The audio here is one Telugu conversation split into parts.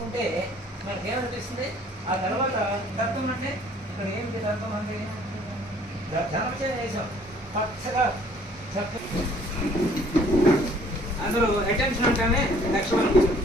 చదువుకుంటే మనకి ఏమనిపిస్తుంది? ఆ తర్వాత తత్వం అంటే ఇక్కడ ఏమిటి తత్వం అంటే జనపచయం చేసాం పచ్చగా అందులో అటెన్షన్ అంటేనే లక్ష్యం అనిపిస్తుంది.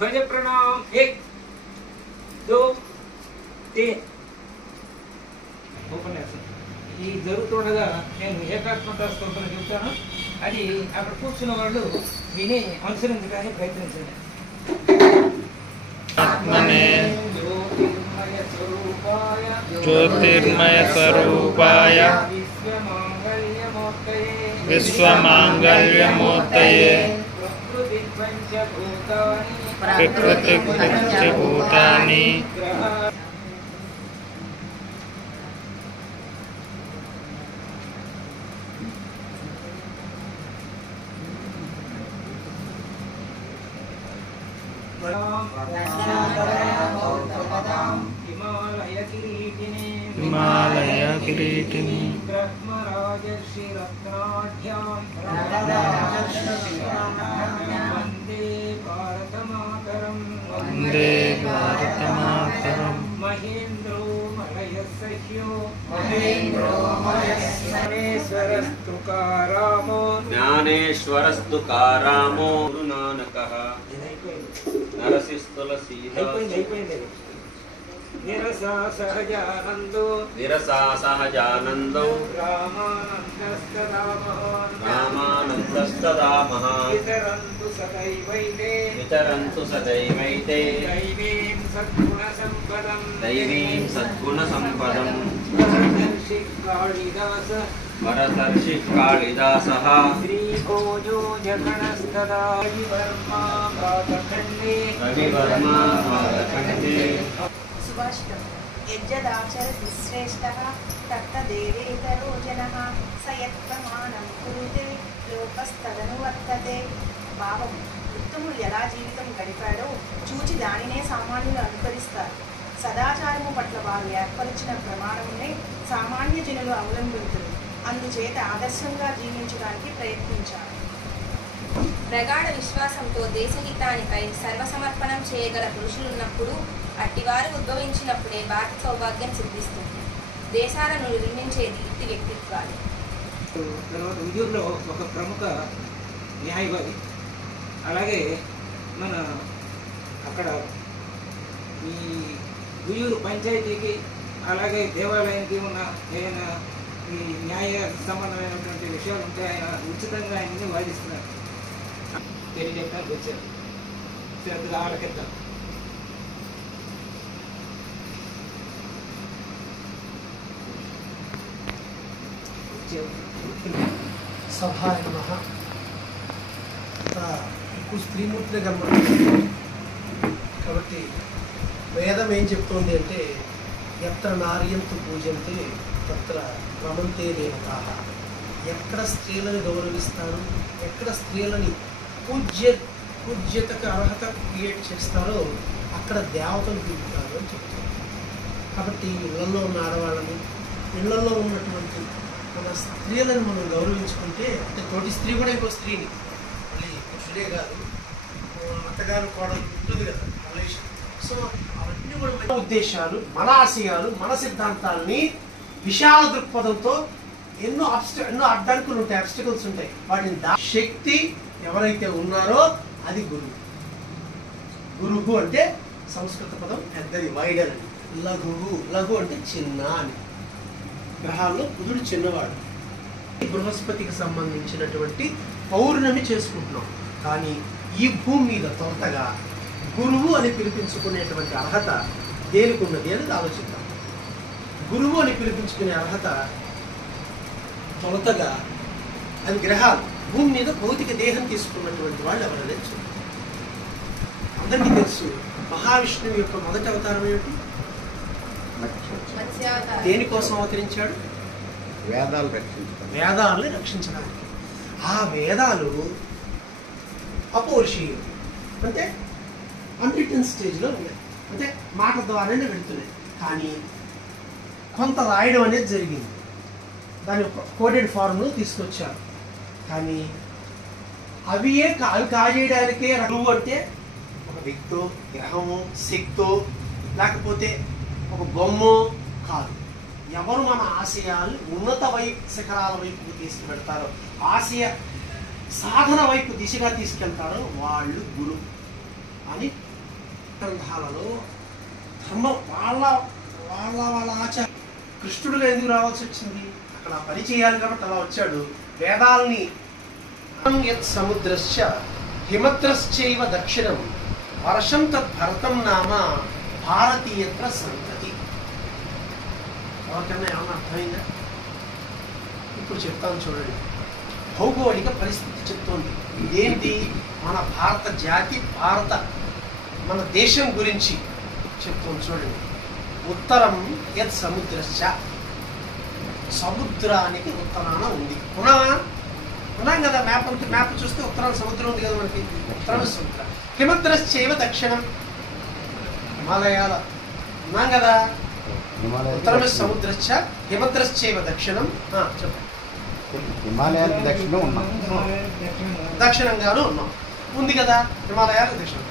ध्वज प्रणाम 1 2 3 ఉపన్యాసం ఈ జరుగుతుండగా నేను ఏకాత్మక స్తోత్రం చెప్తాను. అది అక్కడ కూర్చున్న వాళ్ళు విని అనుసరించడానికి ప్రయత్నించండి. జ్యోతిర్మయ స్వరూపాయ విశ్వమాంగళ్యమూర్తయే ప్రకృతి పంచభూతాని హిమాలయ కిరీటిని వందే భారతమాతరం మహేంద్రో మహేశ్వరస్తు కారామో గురునానకః నరసిస్తులసీదాస్ నిరసా సహజానందో రామానందస్తదా మహాన్ వితరంతు సదైవైతే దైవీం సద్గుణ సంపదం వరదర్శి కాళిదాసః రవివర్మా ప్రాతఖండే సుభాషితం యజ్జదాచరతిశ్రేష్టః తత్తదేవేతరో జనః స యత్ప్రమాణం కురుతే లోకస్తదనువర్తతే. భావం: ఉత్తముడు ఎలా జీవితం గడిపాడో చూచి దానినే సామాన్యులు అనుకరిస్తారు. సదాచారము పట్ల వారు ఏర్పరిచిన ప్రమాణమునే సామాన్య జనులు అవలంబింతులు. అందుచేత ఆదర్శంగా జీవించడానికి ప్రయత్నించారు. ప్రగాఢ విశ్వాసంతో దేశహితానికై సర్వసమర్పణం చేయగల పురుషులున్నప్పుడు, అట్టివారు ఉద్భవించినప్పుడే భారత సౌభాగ్యం సిద్ధిస్తుంది. దేశాలను నిర్మించేది ఇట్టి వ్యక్తిత్వాలు. తర్వాత ఉయ్యూరులో ఒక ప్రముఖ న్యాయవాది, అలాగే మన అక్కడ ఈ ఉయ్యూరు పంచాయతీకి అలాగే దేవాలయానికి ఉన్న ఏదైనా ఈ న్యాయ సంబంధమైనటువంటి విషయాలు ఉంటే ఆయన ఉచితంగా ఆయన్ని వాదిస్తున్నారు. తెలియజెప్పడానికి వచ్చారు. శ్రద్ధగా ఆలకిద్దాం. సభాయ నమః. ఎక్కువ స్త్రీమూర్తిని కనబడుతుంది కాబట్టి వేదం ఏం చెప్తోంది అంటే, ఎత్ర నార్యంతు పూజంతే తత్ర రమంతే దేవతాః. ఎక్కడ స్త్రీలను గౌరవిస్తారు, ఎక్కడ స్త్రీలని పూజ్యతకు అర్హత క్రియేట్ చేస్తారో అక్కడ దేవతలు పిలుపుతారు అని చెప్తారు. కాబట్టి ఇళ్లలో ఉన్న ఆడవాళ్ళని, ఇళ్లలో ఉన్నటువంటి మన స్త్రీలను మనం గౌరవించుకుంటే, అంటే తోటి స్త్రీ కూడా ఇంకో స్త్రీని, మళ్ళీ పురుషులే కాదు, అత్తగారు కోడలు ఉంటుంది కదా రిలేషన్. సో అవన్నీ కూడా మన ఉద్దేశాలు, మన ఆశయాలు, మన సిద్ధాంతాలని విశాల దృక్పథంతో ఎన్నో అడ్డంకులు ఉంటాయి, అబ్స్టికల్స్ ఉంటాయి. వాటిని శక్తి ఎవరైతే ఉన్నారో అది గురువు. గురువు అంటే సంస్కృత పదం పెద్దది, వైడర్ అని. లఘువు, లఘు అంటే చిన్న అని. గ్రహాల్లో బుధుడు చిన్నవాడు. బృహస్పతికి సంబంధించినటువంటి పౌర్ణమి చేసుకుంటున్నాం. కానీ ఈ భూమి మీద తొంతగా గురువు అని పిలిపించుకునేటువంటి అర్హత దేనికి ఉన్నది అనేది ఆలోచిద్దాం. గురువు అని పిలిపించుకునే అర్హత తొలతగా అవి గ్రహాలు. భూమి మీద భౌతిక దేహం తీసుకున్నటువంటి వాళ్ళు ఎవరైనా చూడండి. అందరికీ తెలుసు మహావిష్ణువు యొక్క మొదటి అవతారం ఏమిటి? దేనికోసం అవతరించాడు? వేదాలు రక్షించడం. వేదాలని రక్షించడానికి. ఆ వేదాలు అపౌరుషీయం అంటే అన్రిటన్ స్టేజ్లో ఉన్నాయి, అంటే మాట ద్వారానే వెళుతున్నాయి. కానీ కొంత రాయడం అనేది జరిగింది, దాని కోడెడ్ ఫార్మ్లో తీసుకొచ్చారు. కానీ అవి కాజేయడానికే గురువు అంటే ఒక వ్యక్తో, గ్రహమో, శక్తో, లేకపోతే ఒక బొమ్మో కాదు. ఎవరు మన ఆశయాలు ఉన్నత శిఖరాల వైపు తీసుకువెళ్తారో, ఆశయ సాధన వైపు దిశగా తీసుకెళ్తారో వాళ్ళు గురు అని గ్రంథాలలో ధర్మం వాళ్ళ వాళ్ళ వాళ్ళ ఆచారం. కృష్ణుడుగా ఎందుకు రావాల్సి వచ్చింది? అక్కడ పని చేయాలి కాబట్టి అలా వచ్చాడు. వేదాలని యత్ సముద్రశ్చ హిమద్రశ్చైవ దక్షిణం వర్షం తద్భరతం నామ భారతీయత్ర సంతతి. ఎవరికన్నా ఏమన్నా అర్థమైందా? ఇప్పుడు చెప్తాను చూడండి. భౌగోళిక పరిస్థితి చెప్తోంది. ఇదేంటి? మన భారత జాతి, మన దేశం గురించి చెప్తోంది చూడండి. ఉత్తరం యత్ సముద్రశ్చ, సముద్రానికి ఉత్తరాన ఉంది. ఉన్నాం కదా, మ్యాప్ చూస్తే ఉత్తరాన సముద్రం ఉంది కదా మనకి. ఉత్తరం సముద్రం. హిమద్రశ్చైవ దక్షిణం, హిమాలయాల ఉన్నాం కదా. ఉత్తరం సముద్రశ్చ హిమద్రశ్చైవ దక్షిణం. చెప్పండి. హిమాలయాలకు దక్షిణం ఉన్నాం, దక్షిణంగాను ఉన్నాం ఉంది కదా. హిమాలయాలకు దక్షిణం.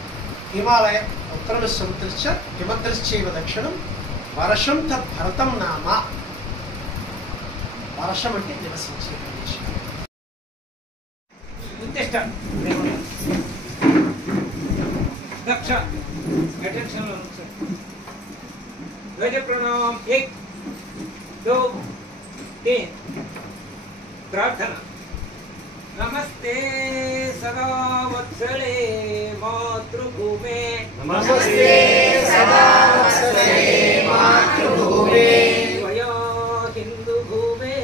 హిమాలయ ఉత్తరం సముద్రశ్చ హిమద్రశ్చైవ దక్షిణం వర్షం తద్భరతం నామ. వర్షం అంటే నివసించే ప్రదేశం. दक्ष अटेंशन ध्वज प्रणाम 1 2 3 प्रार्थना नमस्ते सदा वत्सले मातृभूमे नमस्ते सदा वत्सले मातृभूमे त्वया हिन्दुभूमे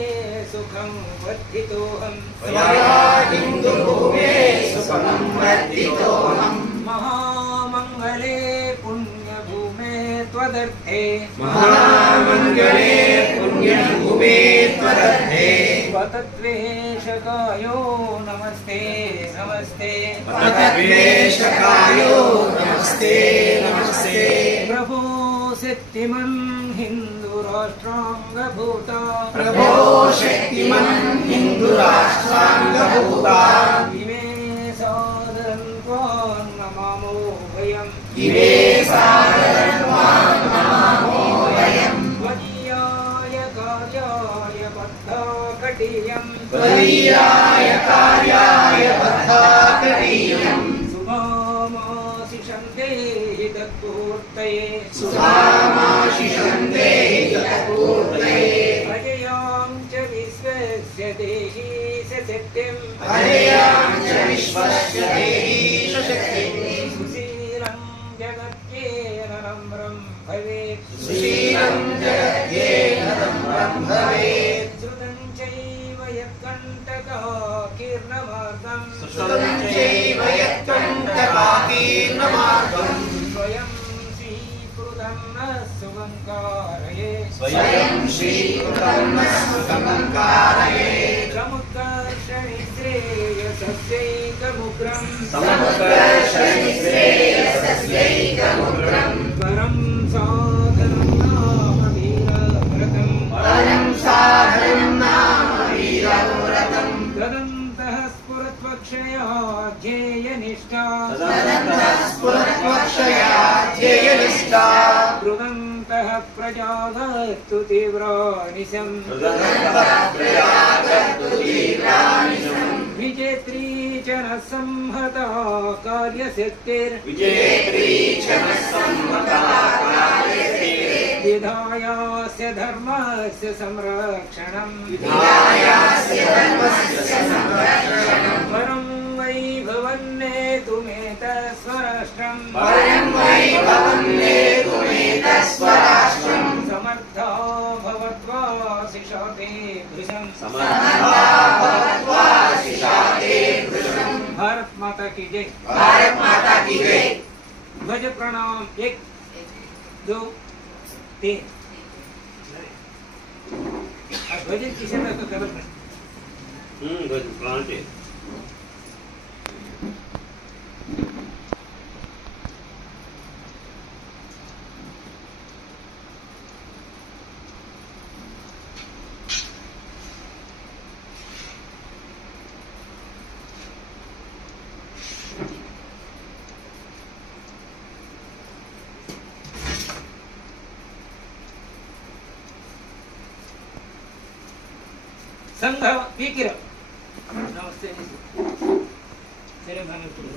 सुखं वर्धितोऽहम् त्वया हिन्दुभूमे सुखं वर्धितोऽहम् महामंगले पुण्यभूमे त्वदर्थे महामंगले पुण्यभूमे त्वदर्थे पतद्वेषकायो नमस्ते नमस्ते पतद्वेषकायो नमस्ते नमस्ते प्रभो शक्तिमन् हिन्दुराष्ट्राङ्गभूता प्रभो शक्तिमन् हिन्दुराष्ट्राङ्गभूता इमे सादरं त्वां नमामो वयम् इमे सादरं त्वां नमामो वयम् त्वदीयाय कार्याय बद्धाकटीयम् त्वदीयाय कार्याय बद्धाकटीयम् शुभामाशिषं देहि तत्पूर्तये सुभामाशिषं देहि तत्पूर्तये अजयां च विश्वस्य देहि शक्तिम् अजयां च विश्वस्य देहि शक्तिम् सुशीलं जगत्येन नम्रं भवेत् सुशीलं जगत्येन नम्रं भवेत् श्रुतं चैव यत्कण्टकाकीर्णमार्गम् श्रुतं चैव यत्कण्टकाकीर्णमार्गम् स्वयं स्वीकृतं न सुगङ्कारये स्वयं श्रीकृतं न सुखमङ्कारये समुत्कर्षणि श्रेयसस्यैकमुग्रम् समुत्कर्षणि श्रेयसस्यैकमुग्रम् परं साधनं नाम वीरव्रतम् परं साधनं नाम वीरव्रतम् तदन्तः स्फुरत्वक्षया ध्येयनिष्ठा तदन्तः स्फुरत्वक्षया ध्येयनिष्ठा कृदन्तः प्रजागस्तु तीव्रानिशम् विजेत्री च न संहता विधायास्य धर्मस्य संरक्षणम् परं वै भवन्नेतुमेतस्वराष्ट्रम् समर्था भवत्वा शिशाते भृशम् माता की जय। भारत माता की जय। ध्वज प्रणाम 1 2 3। ध्वज किसे में तो गलत नहीं। ध्वज प्रणाम जी। संघ नमस्ते।